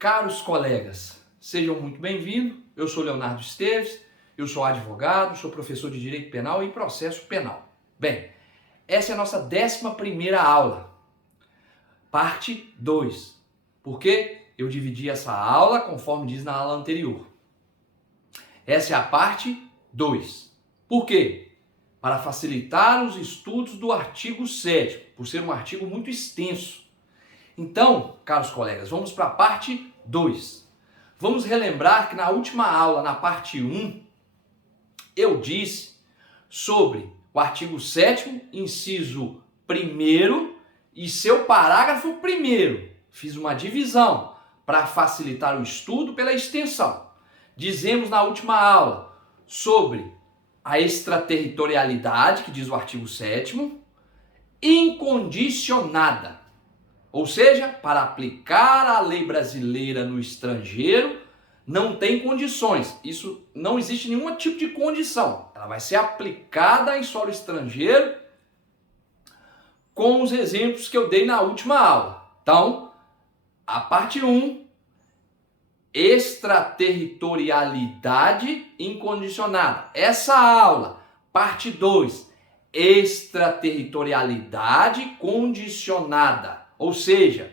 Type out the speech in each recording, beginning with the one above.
Caros colegas, sejam muito bem-vindos. Eu sou Leonardo Esteves, eu sou advogado, sou professor de Direito Penal e Processo Penal. Bem, essa é a nossa 11ª aula, parte 2. Por quê? Eu dividi essa aula conforme diz na aula anterior. Essa é a parte 2. Por quê? Para facilitar os estudos do artigo 7º, por ser um artigo muito extenso. Então, caros colegas, vamos para a parte 2. Vamos relembrar que na última aula, na parte 1, eu disse sobre o artigo 7º, inciso 1º e seu parágrafo 1º. Fiz uma divisão para facilitar o estudo pela extensão. Dizemos na última aula sobre a extraterritorialidade, que diz o artigo 7º, incondicionada. Ou seja, para aplicar a lei brasileira no estrangeiro, não tem condições. Isso não existe nenhum tipo de condição. Ela vai ser aplicada em solo estrangeiro com os exemplos que eu dei na última aula. Então, a parte 1, extraterritorialidade incondicionada. Essa aula, parte 2, extraterritorialidade condicionada. Ou seja,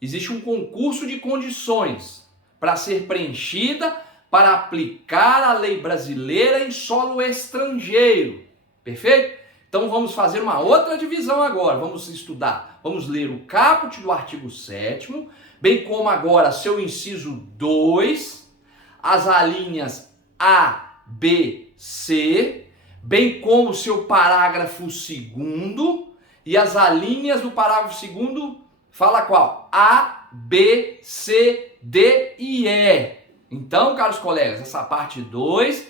existe um concurso de condições para ser preenchida para aplicar a lei brasileira em solo estrangeiro. Perfeito? Então vamos fazer uma outra divisão agora. Vamos estudar, vamos ler o caput do artigo 7º, bem como agora seu inciso 2, as alíneas A, B, C, bem como seu parágrafo 2º e as alíneas do parágrafo 2º. Fala qual? A, B, C, D e E. Então, caros colegas, essa parte 2,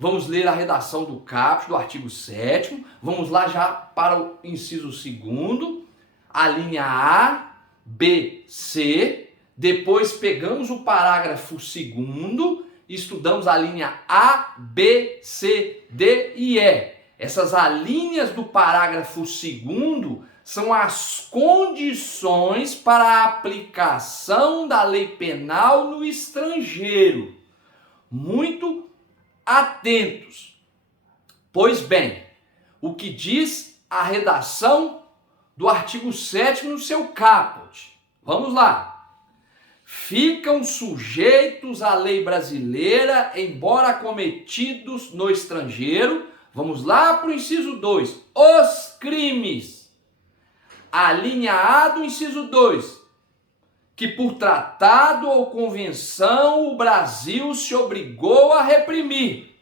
vamos ler a redação do caput do artigo 7º. Vamos lá já para o inciso 2º, a linha A, B, C. Depois pegamos o parágrafo 2º, estudamos a linha A, B, C, D e E. Essas alíneas do parágrafo 2º são as condições para a aplicação da lei penal no estrangeiro. Muito atentos. Pois bem, o que diz a redação do artigo 7º no seu caput? Vamos lá. Ficam sujeitos à lei brasileira, embora cometidos no estrangeiro. Vamos lá para o inciso 2. Os crimes. A linha A do inciso 2, que por tratado ou convenção o Brasil se obrigou a reprimir.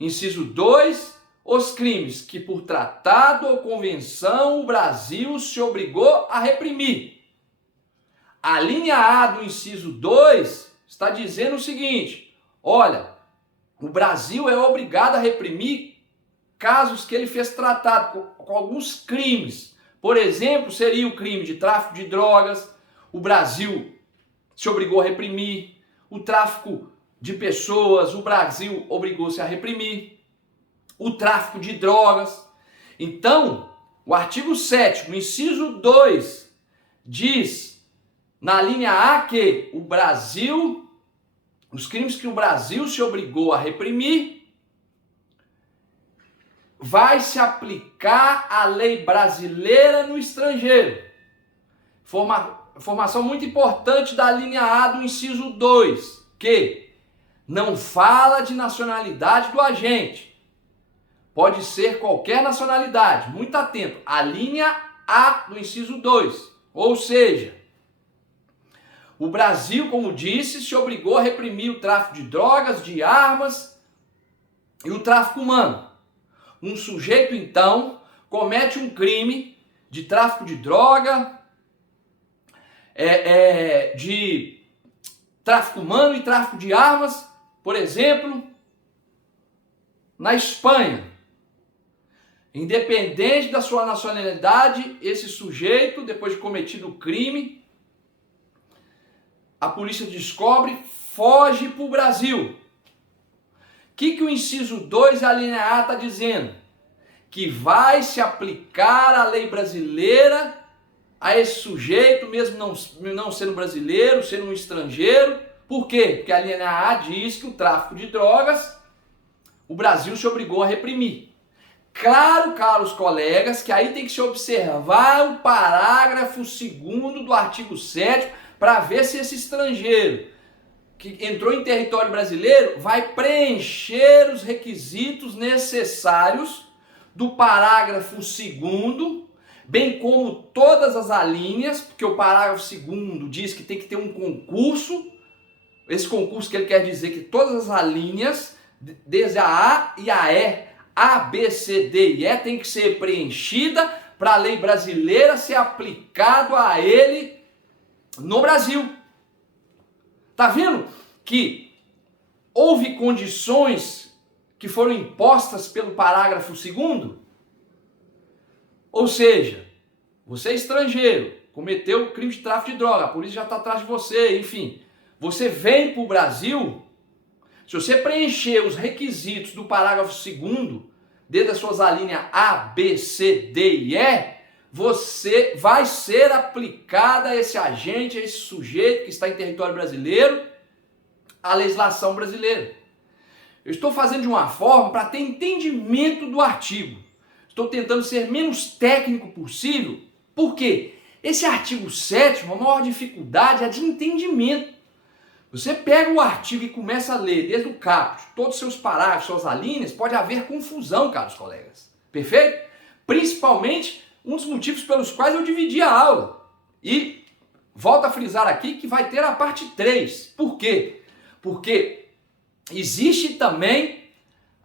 Inciso 2, os crimes que por tratado ou convenção o Brasil se obrigou a reprimir. A linha A do inciso 2 está dizendo o seguinte: olha, o Brasil é obrigado a reprimir casos que ele fez tratado com alguns crimes. Por exemplo, seria o crime de tráfico de drogas, o Brasil se obrigou a reprimir, o tráfico de pessoas, o Brasil obrigou-se a reprimir, o tráfico de drogas. Então, o artigo 7º, inciso 2, diz na linha A que o Brasil, os crimes que o Brasil se obrigou a reprimir, vai se aplicar a lei brasileira no estrangeiro. Informação muito importante da linha A do inciso 2, que não fala de nacionalidade do agente. Pode ser qualquer nacionalidade. Muito atento. A linha A do inciso 2. Ou seja, o Brasil, como disse, se obrigou a reprimir o tráfico de drogas, de armas e o tráfico humano. Um sujeito, então, comete um crime de tráfico de droga, de tráfico humano e tráfico de armas, por exemplo, na Espanha. Independente da sua nacionalidade, esse sujeito, depois de cometido o crime, a polícia descobre, foge para o Brasil. O que o inciso 2 da linha A está dizendo? Que vai se aplicar a lei brasileira a esse sujeito, mesmo não sendo brasileiro, sendo um estrangeiro. Por quê? Porque a linha A diz que o tráfico de drogas o Brasil se obrigou a reprimir. Claro, caros colegas, que aí tem que se observar o parágrafo 2º do artigo 7º para ver se esse estrangeiro que entrou em território brasileiro vai preencher os requisitos necessários do parágrafo 2º, bem como todas as alíneas, porque o parágrafo 2º diz que tem que ter um concurso. Esse concurso que ele quer dizer que todas as alíneas, desde a A e a E, A, B, C, D e E, tem que ser preenchida para a lei brasileira ser aplicado a ele no Brasil. Tá vendo que houve condições que foram impostas pelo parágrafo 2º? Ou seja, você é estrangeiro, cometeu crime de tráfico de droga, a polícia já está atrás de você, enfim. Você vem para o Brasil, se você preencher os requisitos do parágrafo 2º, desde as suas alíneas A, B, C, D e E, você vai ser aplicada a esse agente, a esse sujeito que está em território brasileiro, a legislação brasileira. Eu estou fazendo de uma forma para ter entendimento do artigo. Estou tentando ser menos técnico possível. Por quê? Esse artigo 7º, a maior dificuldade é de entendimento. Você pega o artigo e começa a ler desde o caput, todos os seus parágrafos, suas alíneas, pode haver confusão, caros colegas. Perfeito? Principalmente um dos motivos pelos quais eu dividi a aula. E volto a frisar aqui que vai ter a parte 3. Por quê? Porque existe também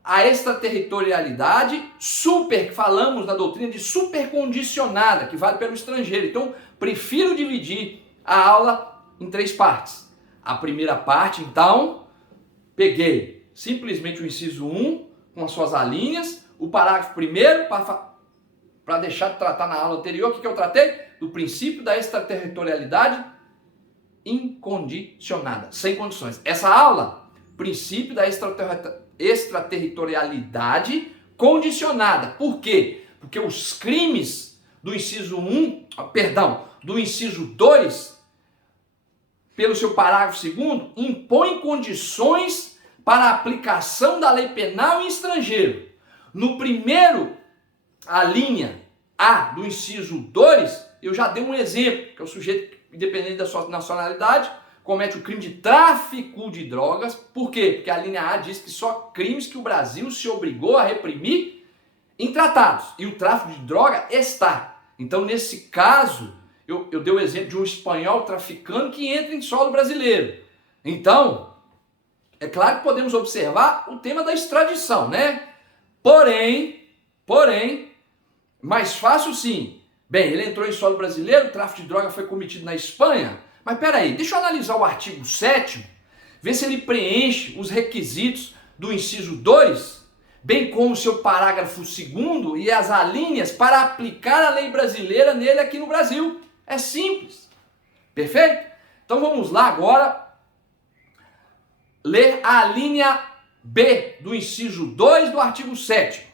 a extraterritorialidade que falamos na doutrina de supercondicionada, que vale pelo estrangeiro. Então, prefiro dividir a aula em 3 partes. A primeira parte, então, peguei simplesmente o inciso 1 com as suas alíneas, o parágrafo 1º, para deixar de tratar na aula anterior, o que eu tratei? Do princípio da extraterritorialidade incondicionada, sem condições. Essa aula, princípio da extraterritorialidade condicionada. Por quê? Porque os crimes do inciso 2, pelo seu parágrafo 2º, impõem condições para a aplicação da lei penal em estrangeiro. No primeiro, a linha A do inciso 2, eu já dei um exemplo, que é o sujeito, independente da sua nacionalidade, comete o crime de tráfico de drogas. Por quê? Porque a linha A diz que só crimes que o Brasil se obrigou a reprimir em tratados. E o tráfico de droga está. Então, nesse caso, eu dei o exemplo de um espanhol traficando que entra em solo brasileiro. Então, é claro que podemos observar o tema da extradição, né? Porém, mais fácil sim. Bem, ele entrou em solo brasileiro, o tráfico de droga foi cometido na Espanha. Mas peraí, deixa eu analisar o artigo 7º, ver se ele preenche os requisitos do inciso 2, bem como o seu parágrafo 2º e as alíneas para aplicar a lei brasileira nele aqui no Brasil. É simples. Perfeito? Então vamos lá agora ler a linha B do inciso 2 do artigo 7º.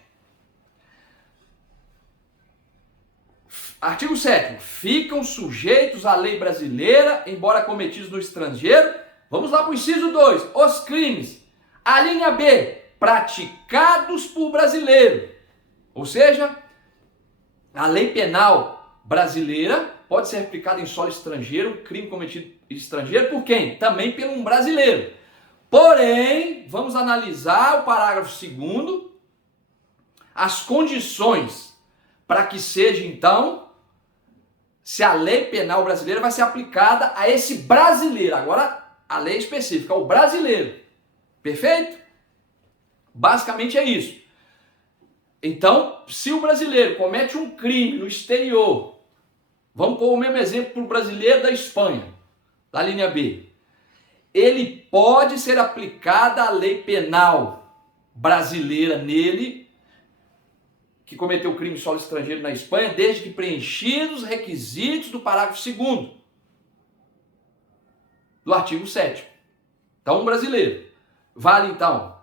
Artigo 7º. Ficam sujeitos à lei brasileira, embora cometidos no estrangeiro. Vamos lá para o inciso 2. Os crimes. A linha B. Praticados por brasileiro. Ou seja, a lei penal brasileira pode ser aplicada em solo estrangeiro, crime cometido em estrangeiro por quem? Também por um brasileiro. Porém, vamos analisar o parágrafo 2º, as condições para que seja, então, se a lei penal brasileira vai ser aplicada a esse brasileiro. Agora, a lei específica, o brasileiro. Perfeito? Basicamente é isso. Então, se o brasileiro comete um crime no exterior, vamos pôr o mesmo exemplo para o brasileiro da Espanha, da linha B. Ele pode ser aplicada a lei penal brasileira nele, que cometeu crime em solo estrangeiro na Espanha, desde que preenchidos os requisitos do parágrafo 2º do artigo 7º. Então, um brasileiro. Vale, então,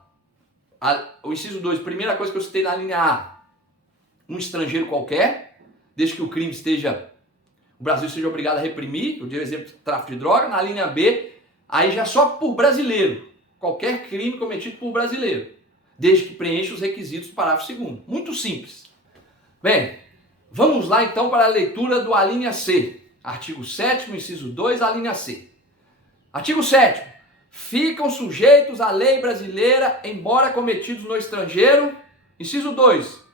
o inciso 2, primeira coisa que eu citei na linha A, um estrangeiro qualquer, desde que o crime esteja o Brasil seja obrigado a reprimir, eu dei o exemplo do tráfico de droga. Na linha B, aí já só por brasileiro, qualquer crime cometido por brasileiro, desde que preencha os requisitos do parágrafo 2º. Muito simples. Bem, vamos lá então para a leitura do alínea C. Artigo 7º, inciso 2, alínea C. Artigo 7º. Ficam sujeitos à lei brasileira, embora cometidos no estrangeiro. Inciso 2.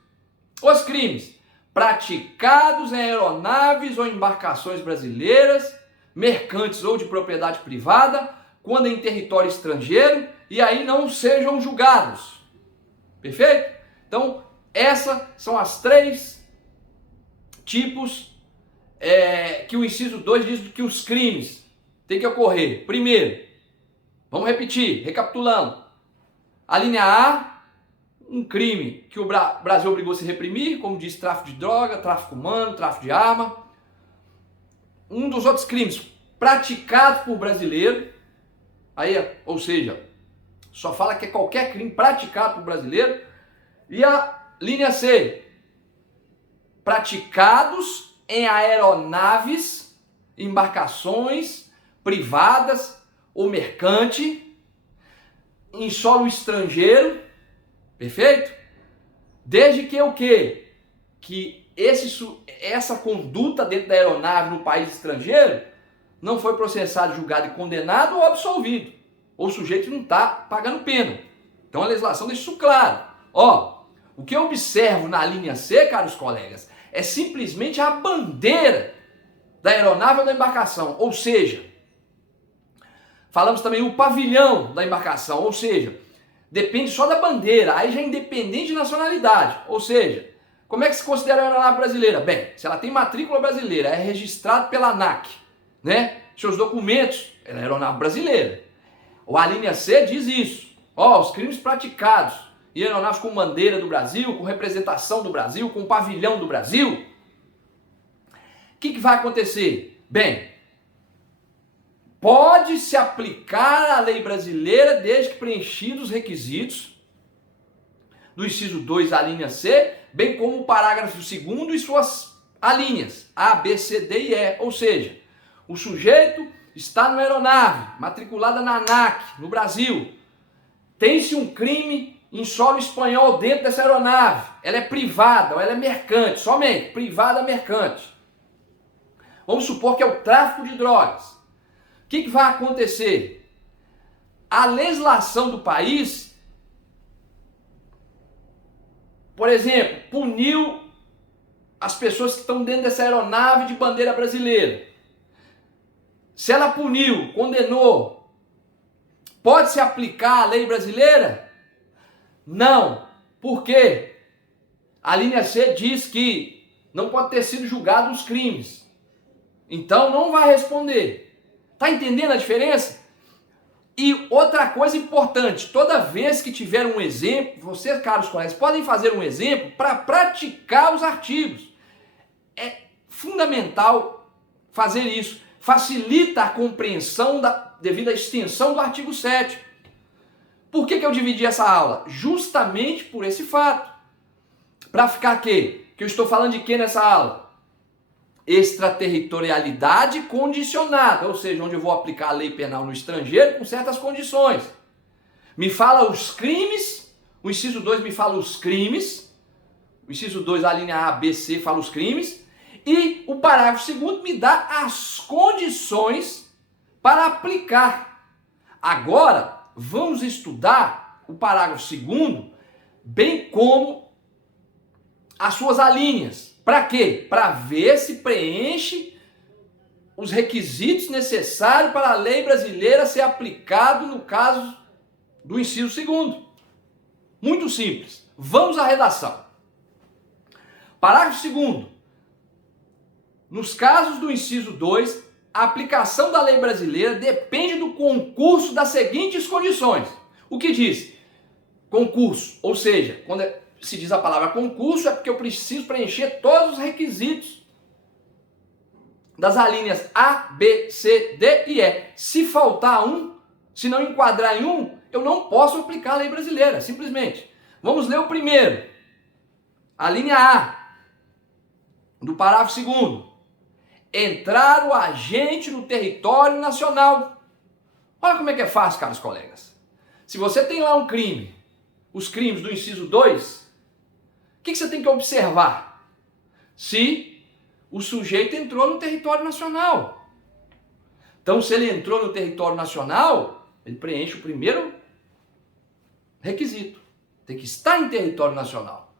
Os crimes praticados em aeronaves ou embarcações brasileiras, mercantes ou de propriedade privada, quando em território estrangeiro, e aí não sejam julgados. Perfeito? Então, essas são as 3 tipos que o inciso 2 diz que os crimes têm que ocorrer. Primeiro, vamos repetir, recapitulando. A linha A, um crime que o Brasil obrigou a se reprimir, como diz, tráfico de droga, tráfico humano, tráfico de arma. Um dos outros crimes praticados por brasileiro, aí, ou seja, só fala que é qualquer crime praticado por brasileiro. E a linha C, praticados em aeronaves, embarcações privadas ou mercante, em solo estrangeiro, perfeito? Desde que o quê? Que essa conduta dentro da aeronave no país estrangeiro não foi processado, julgado e condenado ou absolvido. Ou o sujeito não está pagando pena. Então a legislação deixa isso claro. Ó, o que eu observo na linha C, caros colegas, é simplesmente a bandeira da aeronave ou da embarcação. Ou seja, falamos também o pavilhão da embarcação, ou seja, depende só da bandeira, aí já é independente de nacionalidade. Ou seja, como é que se considera a aeronave brasileira? Bem, se ela tem matrícula brasileira, é registrada pela ANAC, né? Seus documentos, ela é aeronave brasileira. A linha C diz isso. Ó, os crimes praticados em aeronaves com bandeira do Brasil, com representação do Brasil, com pavilhão do Brasil. O que vai acontecer? Bem, pode se aplicar a lei brasileira desde que preenchidos os requisitos do inciso 2, a linha C, bem como o parágrafo 2º e suas alíneas A, B, C, D e E. Ou seja, o sujeito está numa aeronave matriculada na ANAC, no Brasil. Tem-se um crime em solo espanhol dentro dessa aeronave. Ela é privada, ou ela é mercante, somente privada mercante. Vamos supor que é o tráfico de drogas. O que vai acontecer? A legislação do país, por exemplo, puniu as pessoas que estão dentro dessa aeronave de bandeira brasileira. Se ela puniu, condenou, pode se aplicar a lei brasileira? Não. Por quê? A linha C diz que não pode ter sido julgado os crimes. Então não vai responder. Tá entendendo a diferença? E outra coisa importante, toda vez que tiver um exemplo, vocês, caros colegas, podem fazer um exemplo para praticar os artigos. É fundamental fazer isso. Facilita a compreensão devido à extensão do artigo 7º. Por que eu dividi essa aula? Justamente por esse fato. Para ficar quê? Que eu estou falando de quê nessa aula? Extraterritorialidade condicionada, ou seja, onde eu vou aplicar a lei penal no estrangeiro com certas condições. Me fala os crimes, o inciso 2 me fala os crimes, o inciso 2, a linha A, B, C fala os crimes, e o parágrafo 2º me dá as condições para aplicar. Agora, vamos estudar o parágrafo 2º, bem como as suas alíneas. Para quê? Para ver se preenche os requisitos necessários para a lei brasileira ser aplicado no caso do inciso 2º. Muito simples. Vamos à redação. Parágrafo 2º. Nos casos do inciso 2, a aplicação da lei brasileira depende do concurso das seguintes condições. O que diz? Concurso, ou seja, quando se diz a palavra concurso, é porque eu preciso preencher todos os requisitos das alíneas A, B, C, D e E. Se faltar um, se não enquadrar em um, eu não posso aplicar a lei brasileira, simplesmente. Vamos ler o primeiro. A linha A, do parágrafo 2º. entrar o agente no território nacional. Olha como é que é fácil, caros colegas. Se você tem lá um crime, os crimes do inciso 2, o que você tem que observar? Se o sujeito entrou no território nacional. Então, se ele entrou no território nacional, ele preenche o primeiro requisito. Tem que estar em território nacional.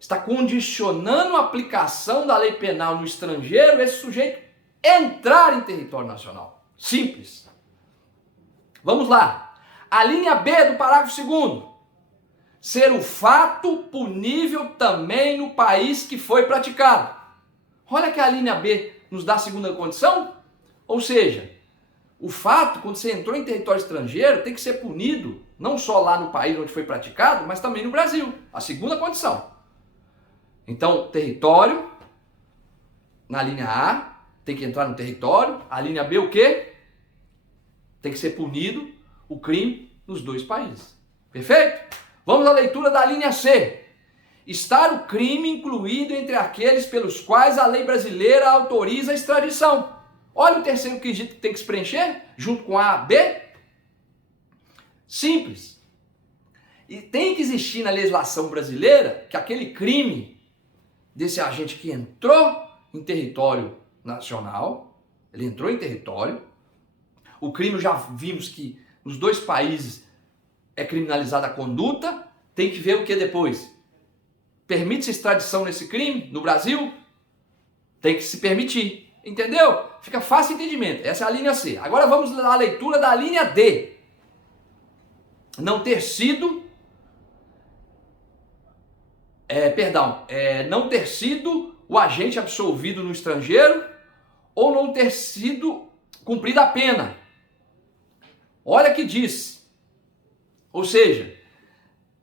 Está condicionando a aplicação da lei penal no estrangeiro, esse sujeito entrar em território nacional. Simples. Vamos lá. A linha B do parágrafo 2º. Ser o fato punível também no país que foi praticado. Olha que a linha B nos dá a segunda condição. Ou seja, o fato, quando você entrou em território estrangeiro, tem que ser punido, não só lá no país onde foi praticado, mas também no Brasil. A segunda condição. Então, território, na linha A, tem que entrar no território. A linha B, o quê? Tem que ser punido o crime nos dois países. Perfeito? Vamos à leitura da linha C. Estar o crime incluído entre aqueles pelos quais a lei brasileira autoriza a extradição. Olha o terceiro requisito que tem que se preencher, junto com A, B. Simples. E tem que existir na legislação brasileira que aquele crime desse agente que entrou em território nacional, ele entrou em território, o crime já vimos que nos dois países é criminalizada a conduta, tem que ver o que depois? Permite-se extradição nesse crime no Brasil? Tem que se permitir. Entendeu? Fica fácil o entendimento. Essa é a linha C. Agora vamos à leitura da linha D. Não ter sido... não ter sido o agente absolvido no estrangeiro ou não ter sido cumprida a pena. Olha que diz. Ou seja,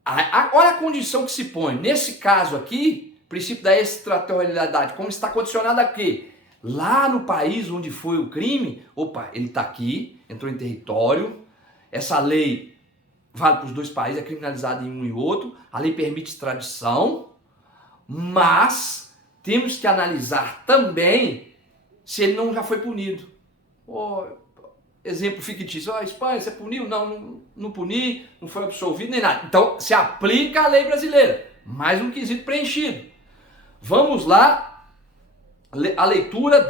olha a condição que se põe. Nesse caso aqui, princípio da extraterritorialidade, como está condicionado aqui? Lá no país onde foi o crime, opa, ele está aqui, entrou em território, essa lei vale para os dois países, é criminalizada em um e outro, a lei permite extradição, mas temos que analisar também se ele não já foi punido. Exemplo fictício, a Espanha, você puniu? Não puni, não foi absolvido, nem nada. Então, se aplica a lei brasileira. Mais um quesito preenchido. Vamos lá, a leitura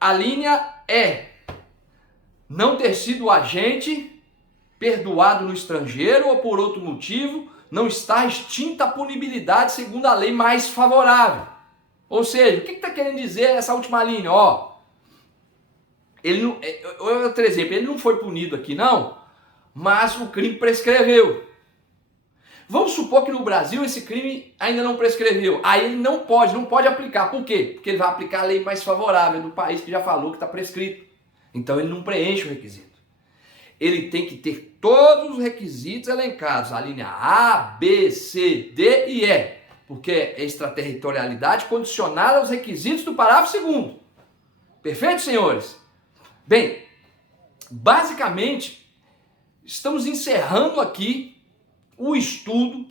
a linha E. Não ter sido o agente perdoado no estrangeiro ou por outro motivo, não está extinta a punibilidade segundo a lei mais favorável. Ou seja, o que está querendo dizer essa última linha? Outro exemplo, ele não foi punido aqui não, mas o crime prescreveu. Vamos supor que no Brasil esse crime ainda não prescreveu. Aí ele não pode aplicar. Por quê? Porque ele vai aplicar a lei mais favorável do país que já falou que está prescrito. Então ele não preenche o requisito. Ele tem que ter todos os requisitos elencados, a linha A, B, C, D e E, porque é extraterritorialidade condicionada aos requisitos do parágrafo 2º. Perfeito, senhores? Bem, basicamente, estamos encerrando aqui o estudo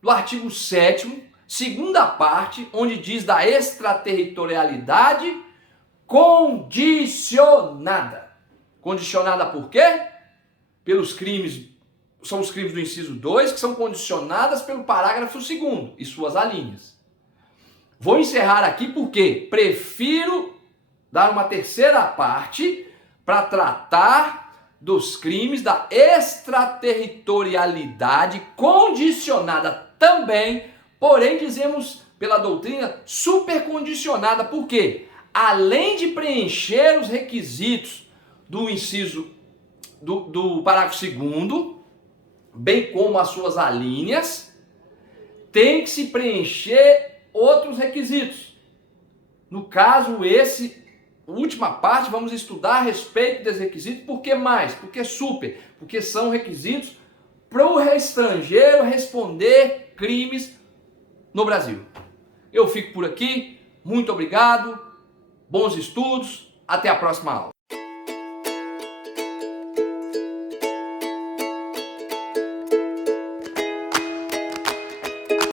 do artigo 7º, segunda parte, onde diz da extraterritorialidade condicionada. Condicionada por quê? Pelos crimes, são os crimes do inciso 2, que são condicionadas pelo parágrafo 2º e suas alíneas. Vou encerrar aqui porque prefiro dar uma terceira parte para tratar dos crimes da extraterritorialidade condicionada também, porém dizemos pela doutrina supercondicionada. Por quê? Além de preencher os requisitos do inciso do parágrafo 2º, bem como as suas alíneas, tem que se preencher outros requisitos. No caso, última parte, vamos estudar a respeito desses requisitos. Por que mais? Porque porque são requisitos para o estrangeiro responder crimes no Brasil. Eu fico por aqui, muito obrigado, bons estudos, até a próxima aula.